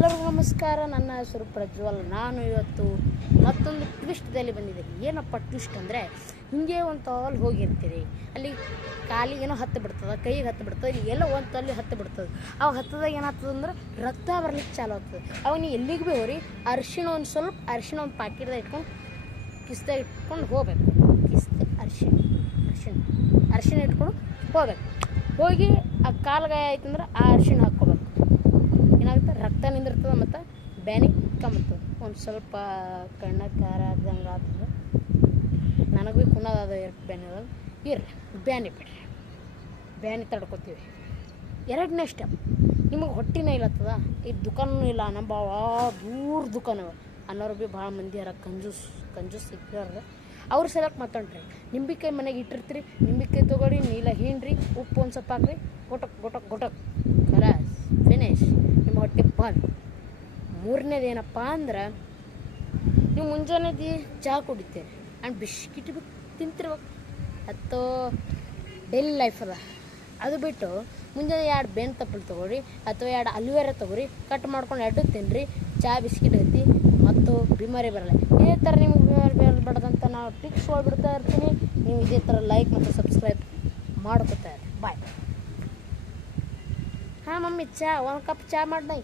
ಎಲ್ಲರಿಗೂ ನಮಸ್ಕಾರ. ನನ್ನ ಹೆಸರು ಪ್ರಜ್ವಲ್. ನಾನು ಇವತ್ತು ಮತ್ತೊಂದು ಟ್ವಿಸ್ಟ್ದಲ್ಲಿ ಬಂದಿದ್ದೀನಿ. ಏನಪ್ಪ ಟ್ವಿಸ್ಟ್ ಅಂದರೆ, ಹಿಂಗೆ ಒಂದು ತಾಲ್ ಹೋಗಿರ್ತೀರಿ. ಅಲ್ಲಿ ಕಾಲಿಗೆ ಏನೋ ಹತ್ತು ಬಿಡ್ತದೆ, ಕೈಗೆ ಹತ್ತು ಬಿಡ್ತದೆ ಎಲ್ಲೋ ಒಂದು ತಲ್ಲಿ ಹತ್ತು ಬಿಡ್ತದೆ. ಅವಾಗ ಹತ್ತದಾಗ ಏನಾಗ್ತದೆ ಅಂದ್ರೆ, ರಕ್ತ ಬರಲಿಕ್ಕೆ ಚಾಲು ಆಗ್ತದೆ. ಅವಾಗ ಎಲ್ಲಿಗೆ ಭೀ ಹೋರಿ ಅರಿಶಿಣ ಒಂದು ಸ್ವಲ್ಪ ಅರಿಶಿಣ ಒಂದು ಪಾಕಿಟ್ದಾಗ ಇಟ್ಕೊಂಡು, ಕಿಸ್ದಾಗ ಇಟ್ಕೊಂಡು ಹೋಗ್ಬೇಕು. ಕಿಸ್ತ ಅರಿಶಿಣ ಅರಿಶಿಣ ಅರಿಶಿಣ ಇಟ್ಕೊಂಡು ಹೋಗ್ಬೇಕು. ಹೋಗಿ ಆ ಕಾಲ್ಗಾಯ ಆಯ್ತಂದ್ರೆ ಆ ಅರಿಶಿಣ ಹಾಕ್ಕೋಬೇಕು. ರಕ್ತ ನಿಂದಿರ್ತದೆ ಮತ್ತು ಬ್ಯಾನಿ ಕಮ್ಮತ್ತದ ಒಂದು ಸ್ವಲ್ಪ ಕಣ್ಣ ಖಾರ ಆಗ್ದಂಗೆ ಆಗ್ತದೆ ನನಗೆ ಭೀ ಕುನ್ನದ ಬ್ಯಾನಿ ಅದ ಇರ್ರಿ, ಬ್ಯಾನಿ ಬಿಡ್ರಿ. ಬ್ಯಾನಿ ತಡ್ಕೊತೀವಿ. ಎರಡನೇ ಸ್ಟೆಪ್ ನಿಮಗೆ ಹೊಟ್ಟಿನೇ ಇಲ್ಲತ್ತದ? ಈ ದುಕಾನೂ ಇಲ್ಲ ನಮ್ಮ ಭಾಳ ದೂರ ದುಕಾನ ಅವ. ಅನ್ನೋರು ಭೀ ಭಾಳ ಮಂದಿ ಅರ ಕಂಜೂಸ್ ಕಂಜೂಸ್ ಸಿಗ್ತಾರ. ಅವ್ರ ಸಲಕ್ ಮಾತಾಡ್ರಿ. ನಿಂಬಿಕಾಯಿ ಮನೆಗೆ ಇಟ್ಟಿರ್ತೀರಿ. ನಿಂಬಿಕಾಯಿ ತೊಗೊಳ್ರಿ ನೀಲ ಹೀನ್ರಿ ಉಪ್ಪು ಒಂದು ಸ್ವಲ್ಪ ಹಾಕ್ರಿ. ಗೊಟಕ್ ಗೊಟಕ್ ಗೊಟಕ್. ನಿಮ್ಮ ಮೂರನೇದೇನಪ್ಪ ಮೂರನೇದು ಏನಪ್ಪ ಅಂದ್ರೆ, ನೀವು ಮುಂಜಾನೆದಿ ಚಹಾ ಕುಡಿತೀರಿ ಆ್ಯಂಡ್ ಬಿಸ್ಕಿಟ್ ಬಿ ತಿಂತಿರ್ಬೇಕು. ಅಥವಾ ಡೈಲಿ ಲೈಫ್ ಅದ. ಅದು ಬಿಟ್ಟು ಮುಂಜಾನೆ ಎರಡು ಬೆನ್ ತಪ್ಪಲು ತೊಗೊಳ್ರಿ ಅಥವಾ ಎರಡು ಅಲ್ವೇರ ತೊಗೊರಿ ಕಟ್ ಮಾಡ್ಕೊಂಡು ಎರಡು ತಿನ್ನಿರಿ ಚಹಾ ಬಿಸ್ಕಿಟ್ ಐತಿ ಮತ್ತು ಬಿಮಾರಿ ಬರಲ್ಲ. ಇದೇ ಥರ ನಿಮ್ಗೆ ಬಿಮಾರಿ ಬರಬಾರ್ದಂತ ನಾವು ಟಿಪ್ಸ್ ಹೋಗ್ಬಿಡ್ತಾ ಇರ್ತೀನಿ. ನೀವು ಇದೇ ಥರ ಲೈಕ್ ಮತ್ತು ಸಬ್ಸ್ಕ್ರೈಬ್ ಮಾಡ್ಕೊತಾ ಇರಿ. ಬಾಯ್ ಹಾಂ ಮಮ್ಮಿ ಚಹಾ ಒಂದು ಕಪ್ ಚಹಾ ಮಾಡಿ